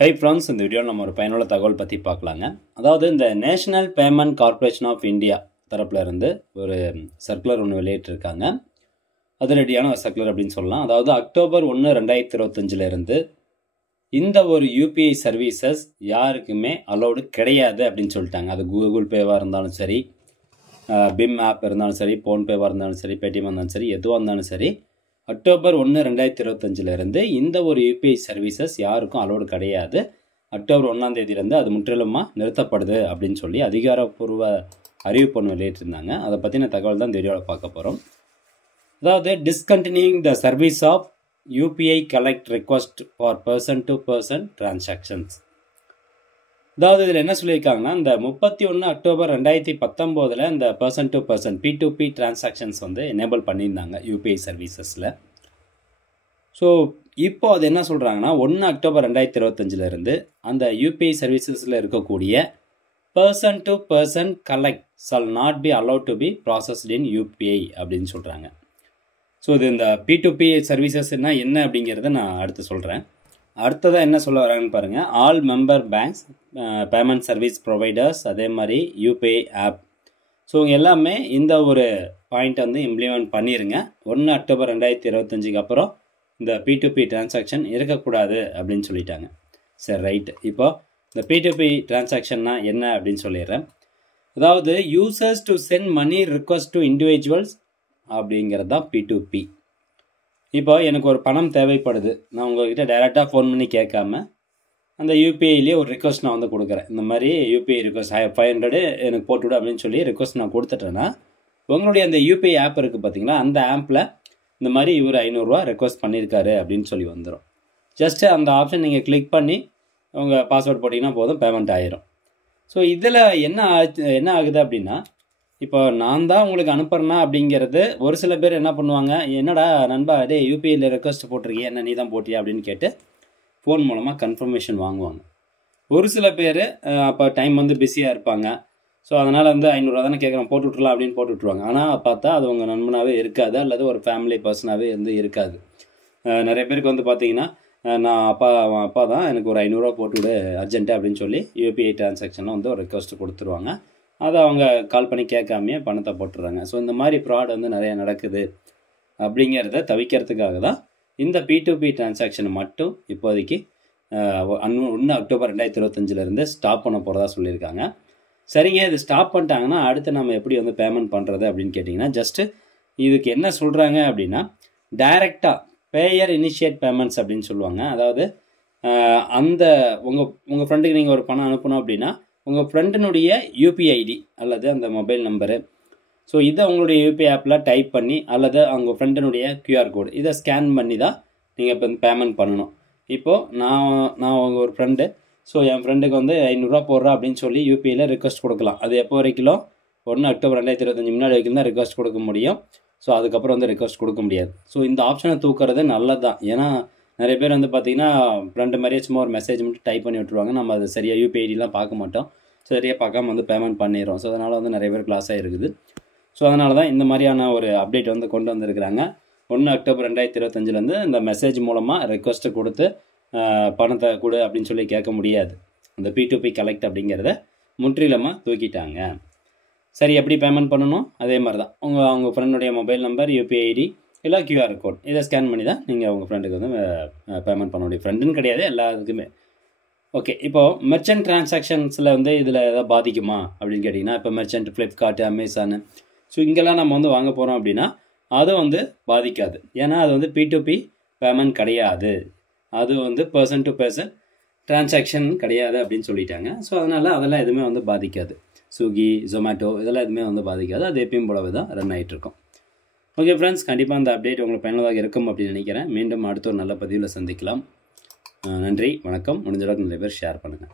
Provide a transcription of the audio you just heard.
Hey friends, இந்த வீடியோவில் நம்ம ஒரு பயனுள்ள தகவல் பற்றி பார்க்கலாங்க. அதாவது இந்த national payment corporation of India தரப்புல இருந்து ஒரு சர்க்குலர் ஒன்று வெளியிட்டிருக்காங்க. அதிரடியான ஒரு சர்க்குலர் அப்படின்னு சொல்லலாம். அதாவது அக்டோபர் 1, 2025 இருந்து இந்த ஒரு யூபிஐ சர்வீசஸ் யாருக்குமே அலௌடு கிடையாது அப்படின்னு சொல்லிட்டாங்க. அது கூகுள் பேவாக இருந்தாலும் சரி, பிம் ஆப் இருந்தாலும் சரி, ஃபோன்பேவாக இருந்தாலும் சரி, பேடிஎம் இருந்தாலும் சரி, எதுவாக இருந்தாலும் சரி, அக்டோபர் 1, 2025 இருந்து இந்த ஒரு யூபிஐ சர்வீசஸ் யாருக்கும் அலோடு கிடையாது. அக்டோபர் 1ஆம் தேதியிலேருந்து அது முற்றிலுமாக நிறுத்தப்படுது அப்படின்னு சொல்லி அதிகாரப்பூர்வ அறிவிப்பு ஒன்று வெளியிட்டிருந்தாங்க. அதை பற்றின தகவல் தான் இந்த வீடியோவில் பார்க்க போகிறோம். அதாவது discontinuing the service of UPI collect request for person to person transactions. அதாவது இதில் என்ன சொல்லியிருக்காங்கன்னா, இந்த 31 அக்டோபர் 2019 இந்த person to person P2P transactions வந்து எனேபிள் பண்ணியிருந்தாங்க யூபிஐ சர்வீசஸில். ஸோ இப்போ அது என்ன சொல்கிறாங்கன்னா, 1 அக்டோபர் 2025 இருந்து அந்த யூபிஐ சர்வீசஸில் இருக்கக்கூடிய person to person collect shawl not be allot to be processed in UPI அப்படின்னு சொல்கிறாங்க. ஸோ இது இந்த P2P சர்வீசஸ்னா என்ன அப்படிங்கிறத நான் அடுத்து சொல்கிறேன். அடுத்ததாக என்ன சொல்ல வராங்கன்னு பாருங்கள். All member banks, payment service providers, அதே மாதிரி யூபிஐ ஆப், ஸோ எல்லாமே இந்த ஒரு பாயிண்ட் வந்து இம்ப்ளிமெண்ட் பண்ணிடுங்க. 1 அக்டோபர் 2025 அப்புறம் இந்த P2P டிரான்சாக்ஷன் இருக்கக்கூடாது அப்படின்னு சொல்லிட்டாங்க. சரி, ரைட்டு. இப்போ இந்த P2P டிரான்சாக்ஷன்னா என்ன அப்படின்னு சொல்லிடுறேன். அதாவது users to send money request to individuals அப்படிங்கிறது தான் P2P. இப்போ எனக்கு ஒரு பணம் தேவைப்படுது, நான் உங்கள்கிட்ட டைரெக்டாக ஃபோன் பண்ணி கேட்காம அந்த யூபிஐலேயே ஒரு ரிக்வஸ்ட் நான் வந்து கொடுக்குறேன். இந்த மாதிரி யூபிஐ ரிக்வஸ்ட் 500 எனக்கு போட்டுவிடு அப்படின்னு சொல்லி ரிக்வஸ்ட் நான் கொடுத்துட்டேன்னா, உங்களுடைய அந்த யூபிஐ ஆப் இருக்குது பார்த்தீங்களா, அந்த ஆப்பில் இந்த மாதிரி இவர் 500 ரூபா ரெக்வஸ்ட் பண்ணியிருக்காரு அப்படின்னு சொல்லி வந்துடும். ஜஸ்ட்டு அந்த ஆப்ஷன் நீங்கள் கிளிக் பண்ணி உங்கள் பாஸ்வேர்ட் போட்டிங்கன்னா போதும், பேமெண்ட் ஆயிரும். ஸோ இதில் என்ன ஆகுது அப்படின்னா, இப்போ நான் தான் உங்களுக்கு அனுப்புறேன்னா அப்படிங்கிறது ஒரு சில பேர் என்ன பண்ணுவாங்க, என்னடா நண்பா டே யூபிஐயில் ரெக்வஸ்ட் போட்டிருக்கிய, என்ன நீ தான் போட்டியா அப்படின்னு கேட்டு ஃபோன் மூலமாக கன்ஃபர்மேஷன் வாங்குவாங்க. ஒரு சில பேர் அப்போ டைம் வந்து பிஸியாக இருப்பாங்க. ஸோ அதனால் வந்து 500 ரூபா தானே கேட்குறேன், போட்டு விட்றலாம் அப்படின்னு போட்டு விட்ருவாங்க. ஆனால் பார்த்தா அது உங்கள் நண்பனாகவே இருக்காது, அல்லது ஒரு ஃபேமிலி பர்சனாகவே வந்து இருக்காது. நிறைய பேருக்கு வந்து பார்த்தீங்கன்னா, நான் அப்பா தான் எனக்கு ஒரு 500 ரூபா போட்டுவிடு அர்ஜென்ட்டு அப்படின்னு சொல்லி யூபிஐ டிரான்சாக்ஷனில் வந்து ஒரு ரெக்வஸ்ட் கொடுத்துருவாங்க. அதை அவங்க கால் பண்ணி கேட்காமையே பணத்தை போட்டுடுறாங்க. ஸோ இந்த மாதிரி ஃப்ராட் வந்து நிறையா நடக்குது. அப்படிங்கிறத தவிர்க்கிறதுக்காக தான் இந்த P2P டிரான்சாக்ஷனை மட்டும் இப்போதைக்கு 1 அக்டோபர் 2025 ஸ்டாப் பண்ண போகிறதா சொல்லியிருக்காங்க. சரிங்க, இது ஸ்டாப் பண்ணிட்டாங்கன்னா அடுத்து நம்ம எப்படி வந்து பேமெண்ட் பண்ணுறது அப்படின்னு கேட்டிங்கன்னா, ஜஸ்ட்டு இதுக்கு என்ன சொல்கிறாங்க அப்படின்னா, டைரெக்டாக பேயர் இனிஷியேட் பேமெண்ட்ஸ் அப்படின்னு சொல்லுவாங்க. அதாவது அந்த உங்கள் ஃப்ரெண்டுக்கு நீங்கள் ஒரு பணம் அனுப்பணும் அப்படின்னா, உங்கள் ஃப்ரெண்டினுடைய யூபிஐ ஐடி அல்லது அந்த மொபைல் நம்பரு, ஸோ இதை உங்களுடைய யூபிஐ ஆப்பில் டைப் பண்ணி அல்லது அவங்க ஃப்ரெண்டினுடைய கியூஆர் கோடு இதை ஸ்கேன் பண்ணி தான் நீங்கள் இப்போ பேமெண்ட் பண்ணணும். இப்போது நான் உங்கள் ஒரு ஃப்ரெண்டு, ஸோ என் ஃப்ரெண்டுக்கு வந்து 500 ரூபா போடுறா அப்படின்னு சொல்லி யூபிஐயில் ரிக்வஸ்ட் கொடுக்கலாம். அது எப்போ வரைக்கும் 1 அக்டோபர் 2025 முன்னாடி வரைக்கும் தான் ரிக்வஸ்ட் கொடுக்க முடியும். ஸோ அதுக்கப்புறம் வந்து ரிக்வஸ்ட் கொடுக்க முடியாது. ஸோ இந்த ஆப்ஷனை தூக்குறது நல்லது தான். ஏன்னா நிறைய பேர் வந்து பார்த்திங்கன்னா ஃப்ரெண்டு மாதிரியே சும்மா ஒரு மெசேஜ் மட்டும் டைப் பண்ணி விட்ருவாங்க. நம்ம அது சரியாக யூபிஐ ஐடிலாம் பார்க்க மாட்டோம், சரியாக பார்க்காம வந்து பேமெண்ட் பண்ணிடுறோம். ஸோ அதனால் வந்து நிறைய பேர் கிளாஸ் ஆகிருக்குது. ஸோ அதனால தான் இந்த மாதிரியான ஒரு அப்டேட் வந்து கொண்டு வந்திருக்கிறாங்க. 1 அக்டோபர் 2025 இந்த மெசேஜ் மூலமாக ரெக்வஸ்ட்டு கொடுத்து பணத்தை கொடு அப்படின்னு சொல்லி கேட்க முடியாது. அந்த P2P கலெக்ட் அப்படிங்கிறத முற்றிலுமாக தூக்கிட்டாங்க. சரி, எப்படி பேமெண்ட் பண்ணணும்? அதே மாதிரி தான் அவங்க ஃப்ரெண்டுடைய மொபைல் நம்பர், யூபிஐ ஐடி இல்லை கியூஆர் கோட் இதை ஸ்கேன் பண்ணி தான் நீங்கள் உங்கள் ஃப்ரெண்டுக்கு வந்து பேமெண்ட் பண்ண முடியும். ஃப்ரெண்டுன்னு கிடையாது, எல்லாத்துக்குமே. ஓகே, இப்போது மெர்ச்சன்ட் டிரான்சாக்ஷன்ஸில் வந்து இதில் எதாவது பாதிக்குமா அப்படின்னு கேட்டிங்கன்னா, இப்போ மெர்ச்சன்ட், ஃப்ளிப்கார்ட்டு, அமேசானு, ஸோ இங்கெல்லாம் நம்ம வந்து வாங்க போகிறோம் அப்படின்னா அது வந்து பாதிக்காது. ஏன்னா அது வந்து P2P பேமெண்ட் கிடையாது, அது வந்து பர்சன் டு பர்சன் டிரான்சாக்ஷன் கிடையாது அப்படின்னு சொல்லிட்டாங்க. ஸோ அதனால் அதெல்லாம் எதுவுமே வந்து பாதிக்காது. ஸ்விக்கி, ஜொமேட்டோ இதெல்லாம் எதுவுமே வந்து பாதிக்காது. அது எப்பயும் போலவே தான் ரன் ஆகிட்டுருக்கும். ஓகே ஃப்ரெண்ட்ஸ், கண்டிப்பாக அந்த அப்டேட் உங்களுக்கு பயனுள்ளதாக இருக்கும் அப்படின்னு நினைக்கிறேன். மீண்டும் அடுத்த ஒரு நல்ல பதிவில் சந்திக்கலாம். நன்றி, வணக்கம். முடிஞ்ச அளவுக்கு நிறைய பேர் ஷேர் பண்ணுங்கள்.